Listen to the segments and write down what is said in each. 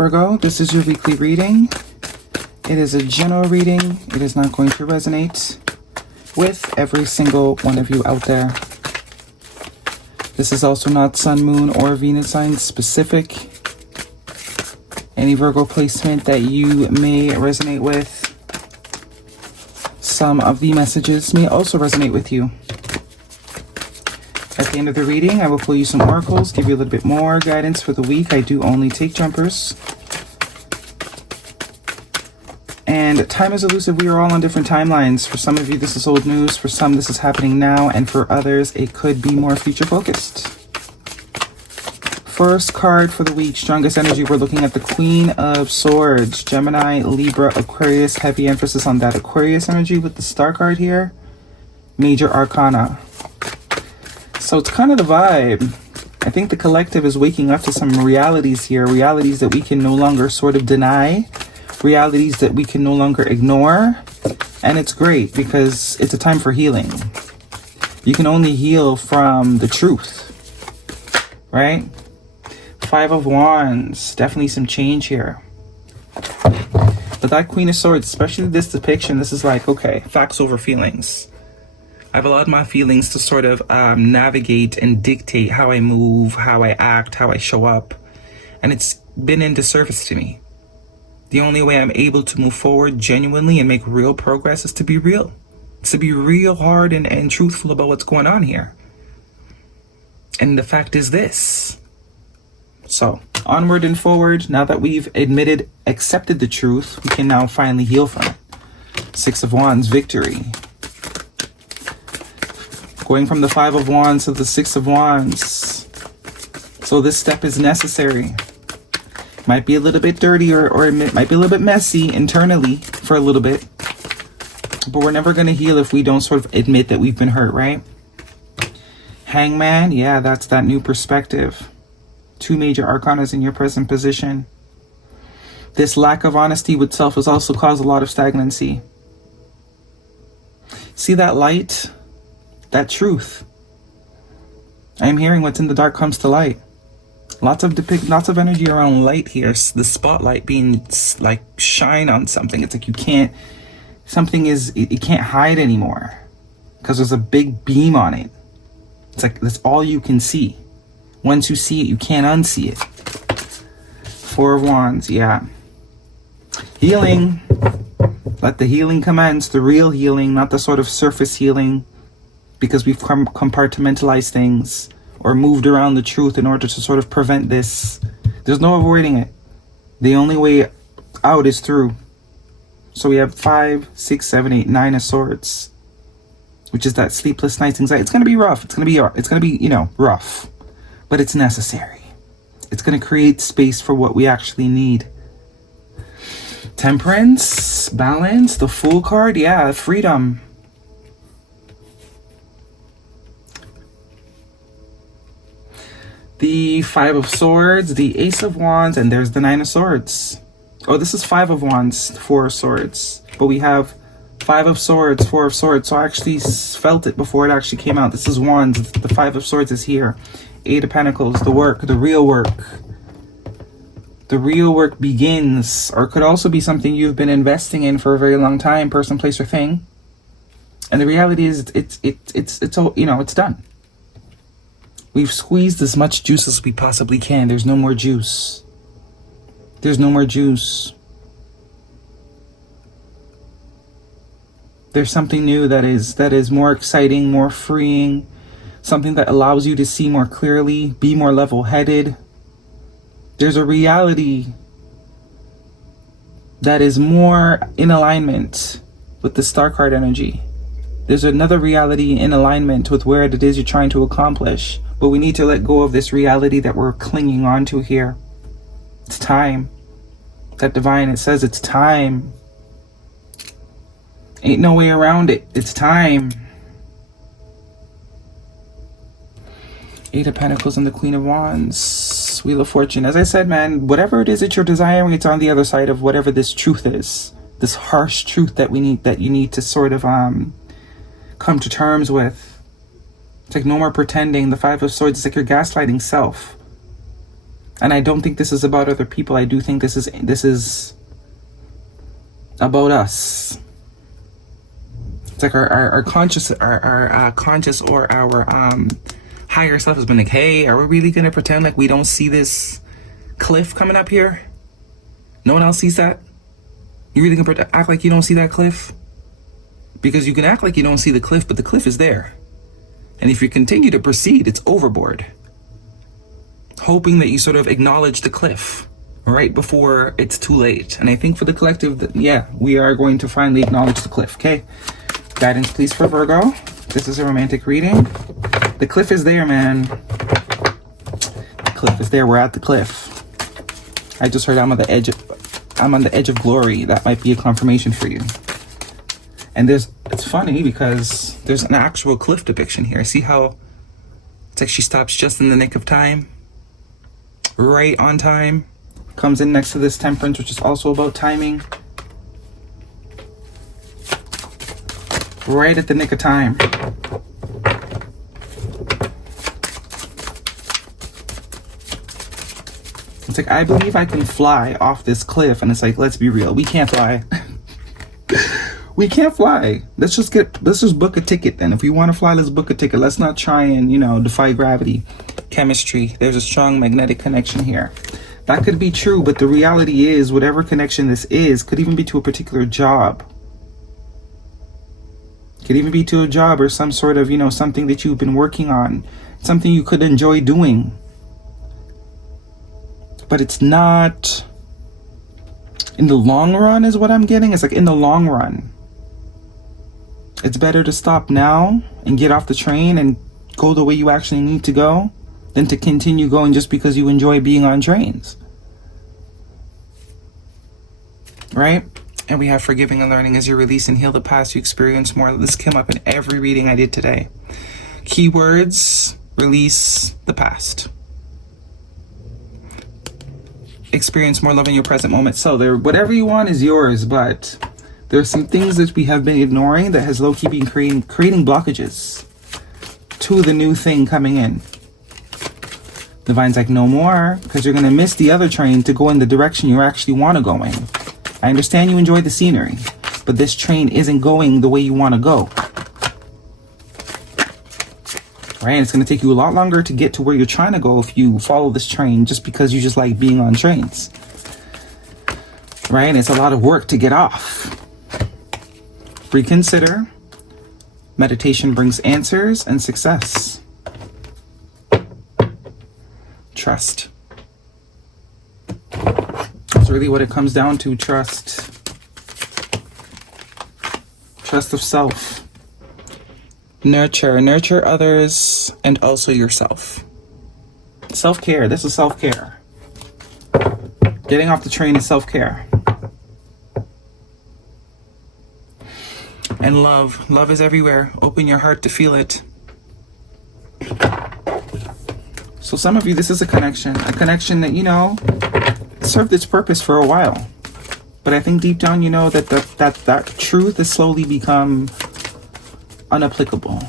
Virgo, this is your weekly reading. It is a general reading. It is not going to resonate with every single one of you out there. This is also not Sun, Moon, or Venus sign specific. Any Virgo placement that you may resonate with, some of the messages may also resonate with you. At the end of the reading, I will pull you some oracles, give you a little bit more guidance for the week. I do only take jumpers. And time is elusive. We are all on different timelines. For some of you, this is old news. For some, this is happening now. And for others, it could be more future focused. First card for the week, strongest energy. We're looking at the Queen of Swords. Gemini, Libra, Aquarius. Heavy emphasis on that Aquarius energy with the star card here. Major Arcana. So it's kind of the vibe. I think the collective is waking up to some realities here. Realities that we can no longer sort of deny. Realities that we can no longer ignore. And it's great because it's a time for healing. You can only heal from the truth, right? Five of Wands, definitely some change here. But that Queen of Swords, especially this depiction, this is like, okay, facts over feelings. I've allowed my feelings to sort of navigate and dictate how I move, how I act, how I show up. And it's been in disservice to me. The only way I'm able to move forward genuinely and make real progress is to be real. It's to be real hard and truthful about what's going on here. And the fact is this. So, onward and forward. Now that we've accepted the truth, we can now finally heal from it. Six of Wands, victory. Going from the Five of Wands to the Six of Wands. So this step is necessary. Might be a little bit dirty or it might be a little bit messy internally for a little bit. But we're never going to heal if we don't sort of admit that we've been hurt, right? Hangman, yeah, that's that new perspective. Two major arcanas in your present position. This lack of honesty with self has also caused a lot of stagnancy. See that light? That truth. I am hearing what's in the dark comes to light. Lots of energy around light here. The spotlight being like shine on something. It's like you can't, it can't hide anymore because there's a big beam on it. It's like that's all you can see. Once you see it, you can't unsee it. Four of Wands, yeah. Healing. Let the healing commence. The real healing, not the sort of surface healing because we've compartmentalized things or moved around the truth in order to sort of prevent this. There's no avoiding it. The only way out is through. So we have 5, 6, 7, 8, 9 of Swords, which is that sleepless nights anxiety. It's going to be rough. It's going to be, rough, but it's necessary. It's going to create space for what we actually need. Temperance, balance, the Fool card. Yeah, freedom. The Five of Swords, the Ace of Wands, and there's the Nine of Swords. Oh, this is Five of Wands, Four of Swords. But we have Five of Swords, Four of Swords. So I actually felt it before it actually came out. This is Wands. The Five of Swords is here. Eight of Pentacles, the work, the real work. The real work begins, or could also be something you've been investing in for a very long time, person, place, or thing. And the reality is it's all, it's done. We've squeezed as much juice as we possibly can. There's no more juice. There's no more juice. There's something new that is more exciting, more freeing, something that allows you to see more clearly, be more level-headed. There's a reality that is more in alignment with the star card energy. There's another reality in alignment with where it is you're trying to accomplish. But we need to let go of this reality that we're clinging on to here. It's time. That divine, it says it's time. Ain't no way around it. It's time. Eight of Pentacles and the Queen of Wands. Wheel of Fortune. As I said, man, whatever it is that you're desiring, it's on the other side of whatever this truth is. This harsh truth that you need to sort of come to terms with. It's like no more pretending. The Five of Swords is like you're gaslighting self. And I don't think this is about other people. I do think this is about us. It's like our conscious, our conscious or our higher self has been like, hey, are we really gonna pretend like we don't see this cliff coming up here? No one else sees that? You really gonna act like you don't see that cliff? Because you can act like you don't see the cliff, but the cliff is there. And if you continue to proceed, it's overboard. Hoping that you sort of acknowledge the cliff right before it's too late. And I think for the collective, yeah, we are going to finally acknowledge the cliff, okay? Guidance, please, for Virgo. This is a romantic reading. The cliff is there, man. The cliff is there. We're at the cliff. I just heard I'm on the edge of glory. That might be a confirmation for you. And it's funny because there's an actual cliff depiction here. See how it's like she stops just in the nick of time? Right on time. Comes in next to this Temperance, which is also about timing. Right at the nick of time. It's like, I believe I can fly off this cliff. And it's like, let's be real. We can't fly. We can't fly. Let's just book a ticket then. If we want to fly, let's book a ticket. Let's not try and, defy gravity. Chemistry. There's a strong magnetic connection here. That could be true, but the reality is whatever connection this is could even be to a particular job. Could even be to a job or some sort of, something that you've been working on. Something you could enjoy doing. But it's not in the long run is what I'm getting. It's like in the long run. It's better to stop now and get off the train and go the way you actually need to go than to continue going just because you enjoy being on trains. Right? And we have forgiving and learning. As you release and heal the past, you experience more. This came up in every reading I did today. Keywords, release the past. Experience more love in your present moment. So there, whatever you want is yours, but there's some things that we have been ignoring that has low-key been creating blockages to the new thing coming in. Divine's like, no more, because you're going to miss the other train to go in the direction you actually want to go in. I understand you enjoy the scenery, but this train isn't going the way you want to go. Right? And it's going to take you a lot longer to get to where you're trying to go if you follow this train just because you just like being on trains. Right? And it's a lot of work to get off. Reconsider. Meditation brings answers and success. Trust. That's really what it comes down to. Trust. Trust of self. Nurture. Nurture others and also yourself. Self-care. This is self-care. Getting off the train is self-care. And love. Love is everywhere. Open your heart to feel it. So some of you, this is a connection that, served its purpose for a while. But I think deep down, that truth has slowly become unapplicable.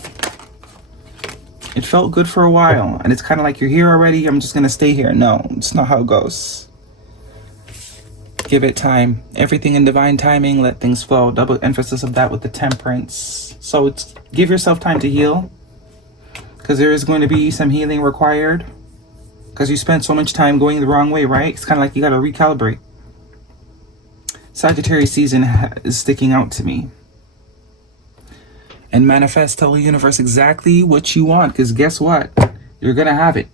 It felt good for a while, and it's kind of like, you're here already, I'm just going to stay here. No, it's not how it goes. Give it time. Everything in divine timing, let things flow. Double emphasis of that with the Temperance. So it's give yourself time to heal, because there is going to be some healing required, because you spent so much time going the wrong way, right? It's kind of like you got to recalibrate. Sagittarius season is sticking out to me. And manifest, tell the universe exactly what you want, because guess what? You're going to have it.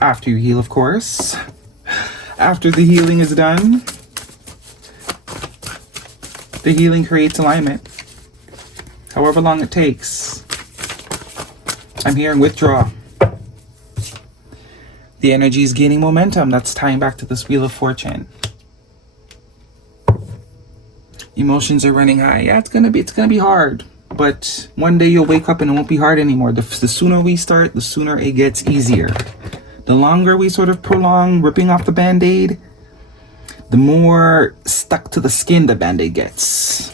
After you heal, of course. After the healing is done, the healing creates alignment. However long it takes. I'm hearing withdraw. The energy is gaining momentum. That's tying back to this Wheel of Fortune. Emotions are running high. Yeah, it's gonna be hard. But one day you'll wake up and it won't be hard anymore. The sooner we start, the sooner it gets easier. The longer we sort of prolong ripping off the Band-Aid, the more stuck to the skin the Band-Aid gets.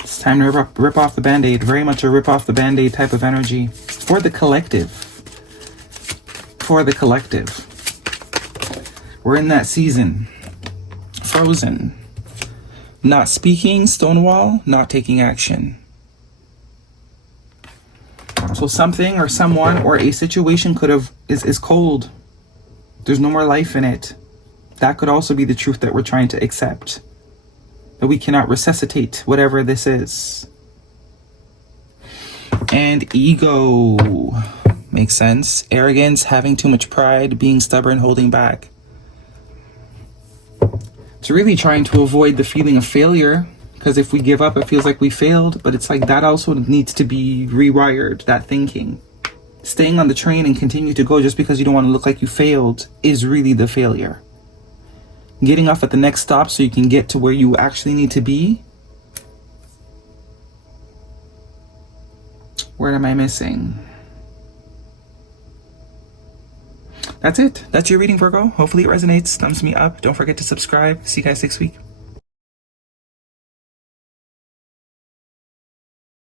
It's time to rip off the Band-Aid. Very much a rip off the Band-Aid type of energy. For the collective. for the collective. We're in that season. Frozen. Not speaking, stonewall, not taking action. So something or someone or a situation is cold. There's no more life in it. That could also be the truth that we're trying to accept. That we cannot resuscitate whatever this is. And ego. Makes sense. Arrogance, having too much pride, being stubborn, holding back. It's really trying to avoid the feeling of failure. Because if we give up, it feels like we failed. But it's like that also needs to be rewired, that thinking. Staying on the train and continue to go just because you don't want to look like you failed is really the failure. Getting off at the next stop so you can get to where you actually need to be. Where am I missing? That's it. That's your reading, Virgo. Hopefully it resonates. Thumbs me up. Don't forget to subscribe. See you guys next week.